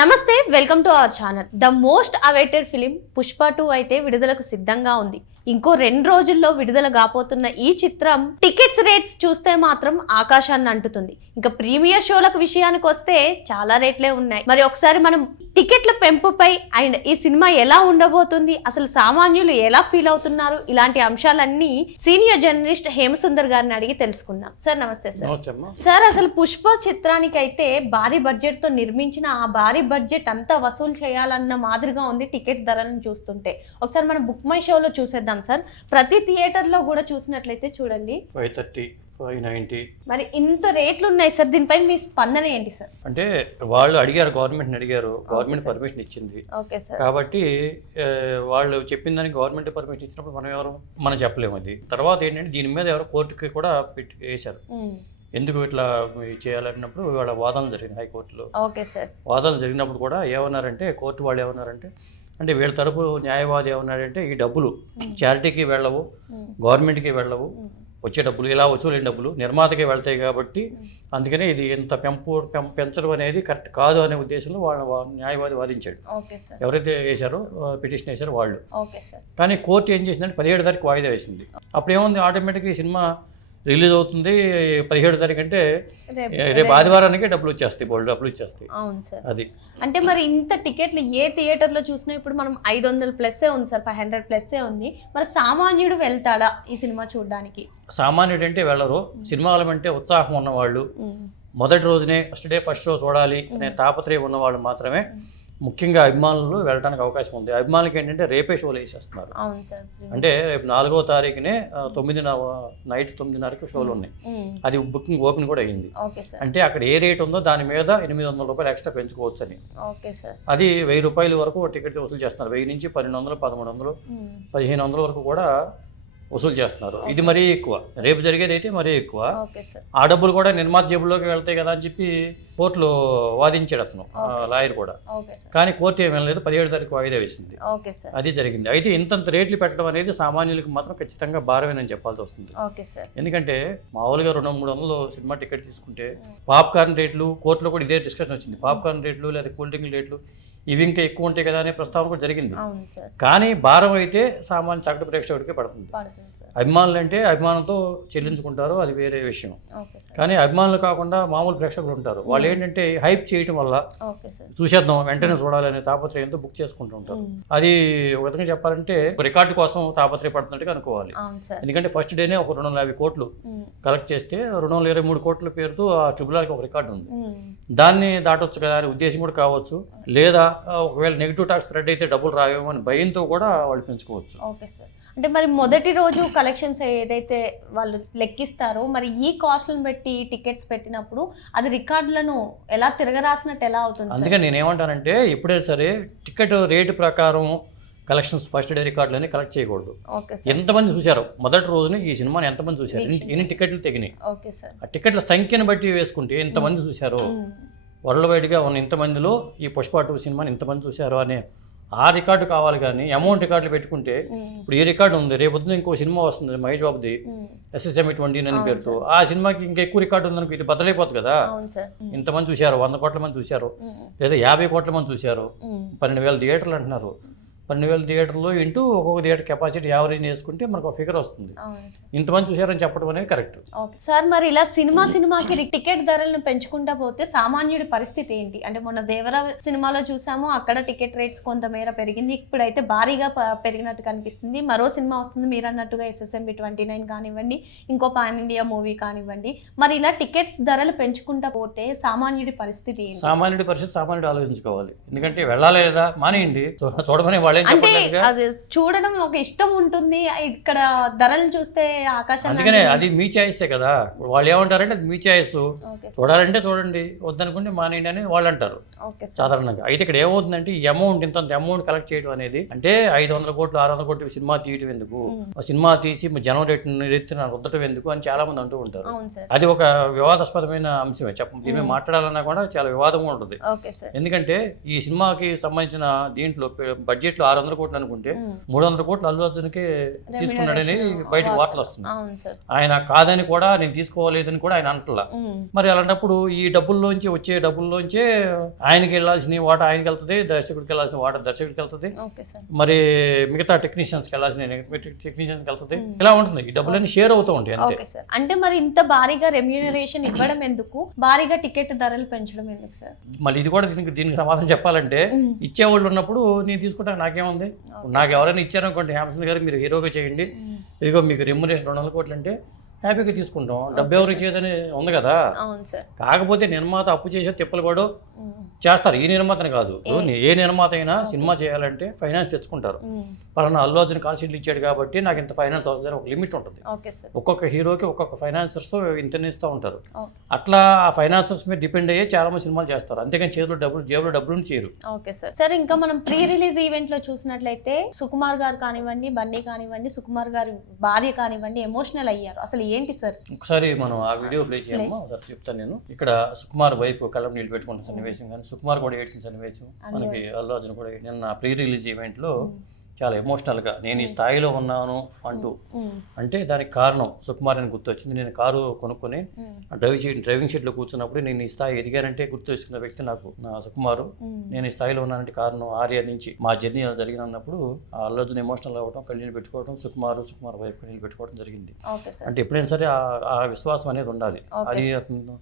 నమస్తే welcome to our channel. The most awaited film Pushpa two అయితే విడుదలకు సిద్ధంగా ఉంది. ఇంకో రెండు రోజుల్లో విడుదల కాబోతున్న ఈ చిత్రం టికెట్స్ రేట్స్ చూస్తే మాత్రం ఆకాశాన్ని అంటుతుంది. ఇంకా ప్రీమియర్ షోలకు విషయానికి వస్తే చాలా రేట్లే ఉన్నాయి. మరి ఒకసారి మనం టికెట్ల పెంపుపై అండ్ ఈ సినిమా ఎలా ఉండబోతుంది అసలు సామాన్యులు ఎలా ఫీల్ అవుతున్నారు ఇలాంటి అంశాలన్నీ సీనియర్ జర్నలిస్ట్ హేమసుందర్ గారిని అడిగి తెలుసుకుందాం. సార్ నమస్తే సార్. సార్ అసలు పుష్ప చిత్రానికి అయితే భారీ బడ్జెట్తో నిర్మించిన ఆ భారీ బడ్జెట్ అంతా వసూలు చేయాలన్న మాదిరిగా ఉంది టికెట్ ధరలను చూస్తుంటే. ఒకసారి మనం బుక్ మై షోలో చూసేద్దాం. సార్. ప్రతి థియేటర్లో కూడా చూసినట్లయితే చూడండి. Five thirty five ninety. మరి ఇంత రేట్లు ఉన్నాయి సార్ దీనిపై మీ స్పందన ఏంటి సార్? అంటే వాళ్ళు అడిగారు గవర్నమెంట్ని అడిగారు గవర్నమెంట్ పర్మిషన్ ఇచ్చింది. Okay sir. కాబట్టి వాళ్ళు చెప్పిన దానికి గవర్నమెంట్ పర్మిషన్ ఇచ్చినప్పుడు మనం ఎవరు మనం చెప్పలేము అది. తర్వాత ఏంటంటే దీని మీద ఎవరు కోర్టుకి కూడా పెట్టి వేశారు. ఎందుకు ఇట్లా చేయాలన్నప్పుడు వాళ్ళ వాదనలు జరిగింది హైకోర్టులో. Okay sir. వాదనలు జరిగినప్పుడు కూడా ఏమన్నారంటే కోర్టు వాళ్ళు ఏమన్నారంటే అంటే వీళ్ళ తరపు న్యాయవాది ఏమన్నారంటే ఈ డబ్బులు చారిటీకి వెళ్ళవు గవర్నమెంట్కి వెళ్ళవు వచ్చే డబ్బులు ఇలా వసూలైన డబ్బులు నిర్మాతకే వెళ్తాయి కాబట్టి అందుకనే ఇది ఇంత పెంపు పెంచడం అనేది కరెక్ట్ కాదు అనే ఉద్దేశంలో వాళ్ళ న్యాయవాది వాదించాడు. ఎవరైతే వేశారో పిటిషన్ వేశారో వాళ్ళు. కానీ కోర్టు ఏం చేసిందంటే పదిహేడు తారీఖు వాయిదా వేసింది. అప్పుడు ఏముంది ఆటోమేటిక్గా ఈ సినిమా రిలీజ్ అవుతుంది పదిహేడు తారీఖు అంటే రేపు. ఆదివారానికి డబ్బులు వచ్చేస్తాయి బోల్డ్ డబ్బులు వచ్చేస్తాయి. అవును సార్. అది. అంటే మరి ఇంత టికెట్లు ఏ థియేటర్లో చూసినా ఇప్పుడు మనం ఐదు వందల ప్లస్సే ఉంది సార్ ఫైవ్ హండ్రెడ్ ప్లస్సే ఉంది. మరి సామాన్యుడు వెళ్తాడా ఈ సినిమా చూడడానికి? సామాన్యుడు అంటే వెళ్ళరు సినిమాలు అంటే ఉత్సాహం ఉన్నవాళ్ళు. మొదటి రోజునే ఫస్ట్ డే ఫస్ట్ షో చూడాలి అనే తాపత్రయం ఉన్నవాళ్ళు మాత్రమే. ముఖ్యంగా అభిమానులు వెళ్ళడానికి అవకాశం ఉంది. అభిమానులకి ఏంటంటే రేపే షోలు వేసేస్తున్నారు. అంటే రేపు నాలుగో తారీఖునే ఆ, తొమ్మిదిన నైట్ తొమ్మిదిన్నరకి షోలు ఉన్నాయి. అది బుకింగ్ ఓపెన్ కూడా అయింది అంటే అక్కడ ఏ రేట్ ఉందో దాని మీద ఎనిమిది వందల రూపాయలు ఎక్స్ట్రా పెంచుకోవచ్చు అని అది వెయ్యి రూపాయల వరకు టికెట్ వసూలు చేస్తున్నారు. వెయ్యి నుంచి పన్నెండు వందలు పదమూడు వందలు పదిహేను వందల వరకు కూడా వసూలు చేస్తున్నారు. ఇది మరీ ఎక్కువ. రేపు జరిగేది అయితే మరీ ఎక్కువ. ఆ డబ్బులు కూడా నిర్మాత జేబులోకి వెళ్తాయి కదా అని చెప్పి కోర్టులో వాదించాడు అతను. లాయర్ కూడా. కానీ కోర్టు ఏమీ లేదు పదిహేడు తారీఖు వాయిదా వేసింది. అది జరిగింది. అయితే ఇంతంత రేట్లు పెట్టడం అనేది సామాన్యులకు మాత్రం ఖచ్చితంగా భారమేనని చెప్పాల్సి వస్తుంది. ఎందుకంటే మామూలుగా రెండు మూడు వందలు సినిమా టికెట్ తీసుకుంటే పాప్కార్న్ రేట్లు కోర్టులో కూడా ఇదే డిస్కషన్ వచ్చింది. పాప్కార్న్ రేట్లు లేదా కూల్ డ్రింక్ రేట్లు ఇవి ఇంకా ఎక్కువ ఉంటాయి కదా అనే ప్రస్తావన కూడా జరిగింది. కానీ భారం అయితే సామాన్య సగటు ప్రేక్షకుడికే పడుతుంది. అభిమానులు అంటే అభిమానంతో చెల్లించుకుంటారు అది వేరే విషయం. కానీ అభిమానులు కాకుండా మామూలు ప్రేక్షకులు ఉంటారు. వాళ్ళు ఏంటంటే హైప్ చేయటం వల్ల చూసేద్దాం వెంటనే చూడాలనే తాపత్రయంతో బుక్ చేసుకుంటూ ఉంటారు. అది ఒక విధంగా చెప్పాలంటే రికార్డు కోసం తాపత్రయపడుతున్నట్టుగా అనుకోవాలి. ఎందుకంటే ఫస్ట్ డేనే ఒక రెండు వందల యాభై కోట్లు కలెక్ట్ చేస్తే రెండు వందల ఇరవై మూడు కోట్ల పేరుతో ఆ ట్రిబుల్ ఆర్కి ఒక రికార్డు ఉంది. దాన్ని దాటొచ్చు కదా అనే ఉద్దేశం కూడా కావచ్చు. లేదా ఒకవేళ నెగిటివ్ టాక్స్ స్ప్రెడ్ అయితే డబ్బులు రావేమో అని భయంతో కూడా వాళ్ళు పెంచుకోవచ్చు. Okay sir. అంటే మరి మొదటి రోజు కలెక్షన్స్ ఏదైతే వాళ్ళు లెక్కిస్తారో మరి ఈ కాస్ట్లను పెట్టి టికెట్స్ పెట్టినప్పుడు అది రికార్డులను ఎలా తిరగరాసినట్టు ఎలా అవుతుంది అందుకే నేను ఏమంటానంటే ఎప్పుడైనా సరే టికెట్ రేటు ప్రకారం కలెక్షన్స్ ఫస్ట్ డే రికార్డులని కలెక్ట్ చేయకూడదు. Okay sir. ఎంతమంది చూశారు? మొదటి రోజున ఈ సినిమాని ఎంతమంది చూశారు? ఎన్ని- టికెట్లు తెగినాయి? Okay sir. ఆ టికెట్ల సంఖ్యను బట్టి వేసుకుంటే ఎంతమంది చూశారు? వరల్డ్ వైడ్గా ఉన్న ఇంతమందిలో ఈ పుష్ప టూ సినిమాని ఇంతమంది చూశారు అనే ఆ రికార్డు కావాలి కానీ అమౌంట్ రికార్డులు పెట్టుకుంటే ఇప్పుడు ఈ రికార్డు ఉంది రేపు పొద్దున ఇంకో సినిమా వస్తుంది మహేష్ బాబుది ఉమ్, ఎస్ఎస్ఎంఈ ట్వంటీ అని పేరుతో. ఆ సినిమాకి ఇంకా ఎక్కువ రికార్డు ఉందనుకో ఇది బదలైపోతుంది కదా. ఇంతమంది చూశారు వంద కోట్ల మంది చూశారు లేదా యాభై కోట్ల మంది చూశారు పన్నెండు వేల థియేటర్లు అంటున్నారు. పన్నెండు వేల థియేటర్లు ఇంటూ ఒక్కొక్క థియేటర్ కెపాసిటీ యావరేజ్ వేసుకుంటే మనకు ఒక ఫిగర్ వస్తుంది. ఇంతమంది చూశారని చెప్పడం అనేది కరెక్ట్. ఓకే. సార్ మరి ఇలా సినిమా సినిమాకి టికెట్ ధరలను పెంచుకుంటా పోతే సామాన్యుడి పరిస్థితి ఏంటి? అంటే మొన్న దేవర సినిమాలో చూసాము అక్కడ టికెట్ రేట్స్ కొంతమేర పెరిగింది. ఇప్పుడైతే భారీగా పెరిగినట్టు కనిపిస్తుంది. మరో సినిమా వస్తుంది మీరు అన్నట్టుగా ఎస్ఎస్ఎంబి ట్వంటీ నైన్ కానివ్వండి ఇంకో పాన్ ఇండియా మూవీ కానివ్వండి. మరి ఇలా టికెట్స్ ధరలు పెంచుకుంటా పోతే సామాన్యుడి పరిస్థితి సామాన్యుడి పరిస్థితి సామాన్యుడు ఆలోచించుకోవాలి. ఎందుకంటే వెళ్ళాలి లేదా? మానేయండి. చూడమని అంటే అది చూడడం ఒక ఇష్టం ఉంటుంది. ఇక్కడ ధరలు చూస్తే ఆకాశాన్ని అందుకనే అది మీ చాయిసే కదా. వాళ్ళు ఏమంటారంటే అది మీ చాయిస్ చూడాలంటే చూడండి వద్దనుకుంటే మానేయండి అని వాళ్ళు అంటారు. సాధారణంగా. అయితే ఇక్కడ ఏమవుతుందంటే ఈ అమౌంట్ ఇంత అమౌంట్ కలెక్ట్ చేయడం అనేది అంటే ఐదు వందల కోట్లు ఆరు వందల కోట్లు సినిమా తీయటం ఎందుకు? ఆ సినిమా తీసి జనం రేటు రేటున రుద్దటం ఎందుకు అని చాలా మంది అంటూ ఉంటారు. అది ఒక వివాదాస్పదమైన అంశమే. చెప్ప దీని మాట్లాడాలన్నా కూడా చాలా వివాదంగా ఉంటుంది. ఎందుకంటే ఈ సినిమాకి సంబంధించిన దీంట్లో బడ్జెట్లో ఆరు వందల కోట్లు అనుకుంటే మూడు వందల కోట్లు అల్లు అర్జున్కి తీసుకున్నాడని బయటకు వార్తలు వస్తుంది ఆయన కాదని కూడా నేను తీసుకోలేదని కూడా ఆయన అంటలా మరి అలాంటప్పుడు ఈ డబ్బుల్లోంచి వచ్చే డబ్బుల్లోంచి ఆయనకి వెళ్ళాల్సిన వాట ఆయనకి వెళ్తుంది దర్శకుడికి వెళ్ళాల్సిన వాట దర్శకుడికి వెళ్తుంది. మరి మిగతా టెక్నీషియన్స్కి వెళ్ళాల్సిన టెక్నీషియన్స్కి వెళ్తుంది. ఇలా ఉంటుంది. ఈ డబ్బులన్నీ షేర్ అవుతూ ఉంటాయి అంతే. అంటే మరి ఇంత భారీగా రెమ్యూనరేషన్ ఇవ్వడం ఎందుకు? భారీగా టికెట్ ధరలు పెంచడం ఎందుకు సార్? మళ్ళీ ఇది కూడా దీనికి దీనికి సమాధానం చెప్పాలంటే. ఇచ్చేవాళ్ళు ఉన్నప్పుడు నేను తీసుకుంటాను నాకేముంది? నాకు ఎవరైనా ఇచ్చారనుకోండి హేమచంద్ర గారు మీరు హీరోగా చేయండి. ఇదిగో మీకు రెమ్యునరేషన్ రెండు వందల కోట్లు అంటే హ్యాపీగా తీసుకుంటాం. డబ్బు ఎవరు ఇచ్చేదని ఉంది కదా. కాకపోతే నిర్మాత అప్పు చేసే తిప్పలు ఉమ్, చేస్తారు. ఈ నిర్మాతని కాదు. ఏ నిర్మాత అయినా సినిమా చేయాలంటే ఫైనాన్స్ తెచ్చుకుంటారు. పలానా అల్లు అర్జున్ కాల్ షీట్లు ఇచ్చాడు కాబట్టి నాకు ఇంత ఫైనాన్స్ అవుతుంది ఒక లిమిట్ ఉంటుంది. ఒక్కొక్క హీరోకి ఒక్కొక్క ఫైనాన్సర్స్ ఇంత ఇస్తూ ఉంటారు. అట్లా ఆ ఫైనాన్సర్స్ మీద డిపెండ్ అయ్యే చాలా మంది సినిమాలు చేస్తారు. అంతేకాని చేతులు డబ్బులు జేబులో డబ్బులు చేయరు. Okay sir. సార్ ఇంకా మనం ప్రీ రిలీజ్ ఈవెంట్లో చూసినట్లయితే సుకుమార్ గారు కానివ్వండి బన్నీ కానివ్వండి సుకుమార్ గారి భార్య కానివ్వండి ఎమోషనల్ అయ్యారు. అసలు ఏంటి సార్? ఒకసారి మనం ఆ వీడియో ప్లే చేయమ్మా. ఒకసారి చెప్తాను నేను. ఇక్కడ సుకుమార్ వైఫ్ కళ్ళం నీళ్ళు పెట్టుకుంటున్న సన్నివేశం కానీ సుకుమార్ కూడా ఏడ్చిన సన్నివేశం మనకి అల్లు అర్జున్ కూడా నిన్న ప్రీ రిలీజ్ ఈవెంట్లో చాలా ఎమోషనల్గా నేను ఈ స్థాయిలో ఉన్నాను అంటూ. అంటే దానికి కారణం సుకుమార్ అని గుర్తొచ్చింది. నేను కారు కొనుక్కొని డ్రైవింగ్ సీట్ డ్రైవింగ్ సీట్లో కూర్చున్నప్పుడు నేను ఈ స్థాయి ఎదిగానంటే గుర్తు తెచ్చుకున్న వ్యక్తి నాకు నా సుకుమారు. నేను ఈ స్థాయిలో ఉన్నానంటే కారణం ఆర్య నుంచి మా జర్నీ జరిగినప్పుడు ఆ అల్లు అర్జున్ ఎమోషనల్ అవ్వడం కళ్ళీళ్ళు పెట్టుకోవడం సుకుమార్ సుకుమార్ వైఫ్ కళ్ళీళ్ళు పెట్టుకోవడం జరిగింది. అంటే ఎప్పుడైనా సరే ఆ- విశ్వాసం అనేది ఉండాలి. అది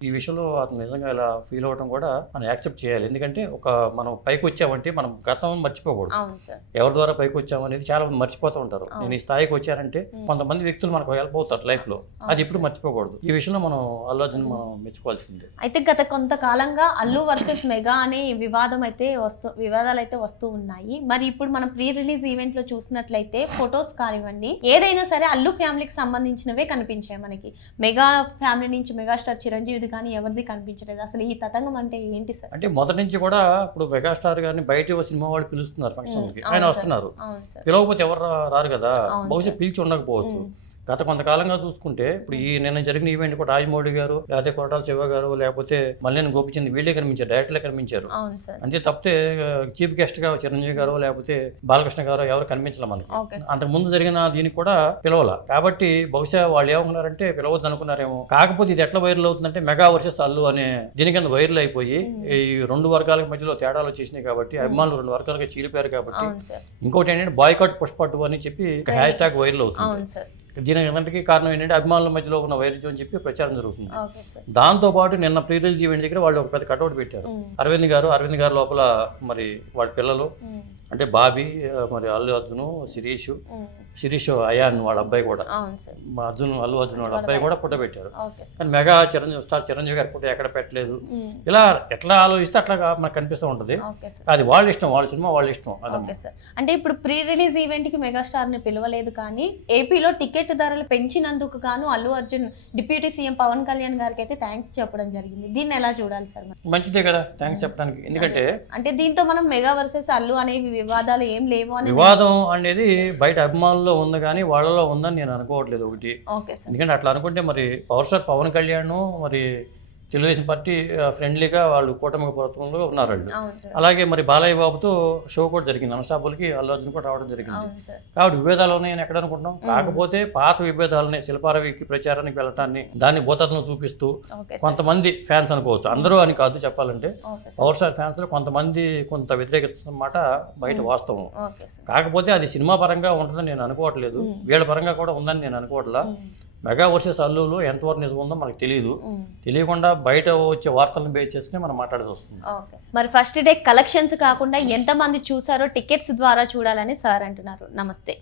ఈ విషయంలో అతను నిజంగా ఇలా ఫీల్ అవ్వడం కూడా మనం యాక్సెప్ట్ చేయాలి. ఎందుకంటే ఒక మనం పైకి వచ్చామంటే మనం గతం మర్చిపోకూడదు. ఎవరి ద్వారా పైకి వచ్చామనేది చాలా మంది మర్చిపోతూ ఉంటారు. నేను ఈ స్థాయికి వచ్చానంటే కొంతమంది వ్యక్తులు మనకు హెల్ప్ అవుతారు లైఫ్లో అది ఇప్పుడు మర్చిపోకూడదు. ఈ విషయంలో మనం అల్లు అర్జున్ మనం మెచ్చుకోవాల్సిందే. అయితే గత కొంతకాలంగా అల్లు వర్సెస్ మెగా అనే వివాదం అయితే వస్తూ వివాదాలు అయితే వస్తూ ఉన్నాయి. మరి ఇప్పుడు మనం ప్రీ రిలీజ్ ఈవెంట్లో చూసినట్లయితే ఫొటోస్ కానివ్వండి ఏదైనా సరే అల్లు ఫ్యామిలీకి సంబంధించినవే కనిపించాయి మనకి. మెగా ఫ్యామిలీ నుంచి మెగాస్టార్ చిరంజీవిది కానీ ఎవరిది కనిపించలేదు. అసలు ఈ తతంగం అంటే ఏంటి సార్? అంటే మొదటి నుంచి కూడా ఇప్పుడు మెగాస్టార్ గారిని బయట సినిమా వాళ్ళు పిలుస్తున్నారు ఫంక్షన్కి. అవును ఆయన. వస్తున్నారు. పిలవకపోతే ఎవరు రారు కదా? బహుశా పిలిచి ఉండకపోవచ్చు. గత కొంతకాలంగా చూసుకుంటే ఇప్పుడు ఈ నిన్న జరిగిన ఈవెంట్ కూడా రాజమౌళి గారు లేకపోతే కొరటాల శివ గారు లేకపోతే మల్లెని గోపిచంద్ వీళ్ళే కనిపించారు డైరెక్ట్లే కనిపించారు. అంతే తప్పితే చీఫ్ గెస్ట్గా చిరంజీవి గారు లేకపోతే బాలకృష్ణ గారు ఎవరు కనిపించలే మనకి. అంతకు ముందు జరిగిన దీనికి కూడా పిలవల. కాబట్టి బహుశా వాళ్ళు ఏమనుకున్నారంటే పిలవద్దు అనుకున్నారేమో. కాకపోతే ఇది ఎట్లా వైరల్ అవుతుందంటే మెగా వర్సెస్ అల్లు అనే దీని కింద వైరల్ అయిపోయి ఈ రెండు వర్గాల మధ్యలో తేడాలు వచ్చేసినాయి కాబట్టి అభిమానులు రెండు వర్గాలుగా చీలిపోయారు కాబట్టి ఇంకోటి ఏంటంటే బాయ్కాట్ పుష్ప టూ అని చెప్పి హ్యాష్ ట్యాగ్ వైరల్ అవుతుంది. దీనికి అంతటికీ కారణం ఏంటంటే అభిమానుల మధ్యలో ఉన్న వైరుధ్యం అని చెప్పి ప్రచారం జరుగుతుంది. Okay sir. దాంతో పాటు నిన్న ప్రీ రిలీజ్ ఈవెంట్ దగ్గర వాళ్ళు ఒక పెద్ద కటౌట్ పెట్టారు. అరవింద్ గారు అరవింద్ గారు లోపల మరి వాడి పిల్లలు అంటే బాబీ మరి అల్లు అర్జున్ శిరీష్ శిరీష్ అయాన్ వాళ్ళ అబ్బాయి కూడా. మా అర్జున్ అల్లు అర్జున్ వాళ్ళ అబ్బాయి కూడా పుట్ట పెట్టారు కానీ మెగా చిరంజీవి స్టార్ చిరంజీవి గారు పుట్ట ఎక్కడ పెట్టలేదు. ఇలా ఎట్లా ఆలోచిస్తే అట్లా మనకు కనిపిస్తూ ఉంటుంది. అది వాళ్ళ ఇష్టం వాళ్ళ సినిమా వాళ్ళ ఇష్టం అదమ్మా. Okay sir. అంటే ఇప్పుడు ప్రీ రిలీజ్ ఈవెంట్కి మెగాస్టార్ని పిలవలేదు కానీ ఏపీలో టికెట్ ధరలు పెంచినందుకు గాను అల్లు అర్జున్ డిప్యూటీ సీఎం పవన్ కళ్యాణ్ గారికి అయితే థ్యాంక్స్ చెప్పడం జరిగింది. దీన్ని ఎలా చూడాలి సార్? మంచిదే కదా థ్యాంక్స్ చెప్పడానికి. ఎందుకంటే అంటే దీంతో మనం మెగా వర్సెస్ అల్లు అనేవి వివాదాలు ఏం లేవు అని వివాదం అనేది బయట అభిమానుల్లో ఉంది కానీ వాళ్ళలో ఉందని నేను అనుకోవట్లేదు ఒకటి. ఎందుకంటే అట్లా అనుకుంటే మరి పవర్ స్టార్ పవన్ కళ్యాణ్ మరి తెలుగుదేశం పార్టీ ఫ్రెండ్లీగా వాళ్ళు కూటమి ప్రభుత్వంలో ఉన్నారు వాళ్ళు అలాగే మరి బాలయ్య బాబుతో షో కూడా జరిగింది. అనస్టాపుల్కి అల్లు అర్జున్ కూడా రావడం జరిగింది. కాబట్టి విభేదాలు ఉన్నాయని ఎక్కడ అనుకుంటున్నాం? కాకపోతే పాత విభేదాలని శిల్పారవికి ప్రచారానికి వెళ్ళటాన్ని దాన్ని భూతత్వం చూపిస్తూ కొంతమంది ఫ్యాన్స్ అనుకోవచ్చు. అందరూ అని కాదు చెప్పాలంటే పవర్ స్టార్ ఫ్యాన్స్లో కొంతమంది కొంత వ్యతిరేకిస్తున్న మాట బయట వాస్తవం. కాకపోతే అది సినిమా పరంగా ఉంటుందని నేను అనుకోవట్లేదు. వీళ్ళ పరంగా కూడా ఉందని నేను అనుకోవట్లా. మెగా వర్సెస్ అల్లులో ఎంతవరకు నిజం ఉందో మనకు తెలియదు. తెలియకుండా బయట వచ్చే వార్తలను బేస్ చేసుకుని మనం మాట్లాడాల్సి వస్తుంది. మరి ఫస్ట్ డే కలెక్షన్స్ కాకుండా ఎంత మంది చూసారో టికెట్స్ ద్వారా చూడాలని సార్ అంటున్నారు నమస్తే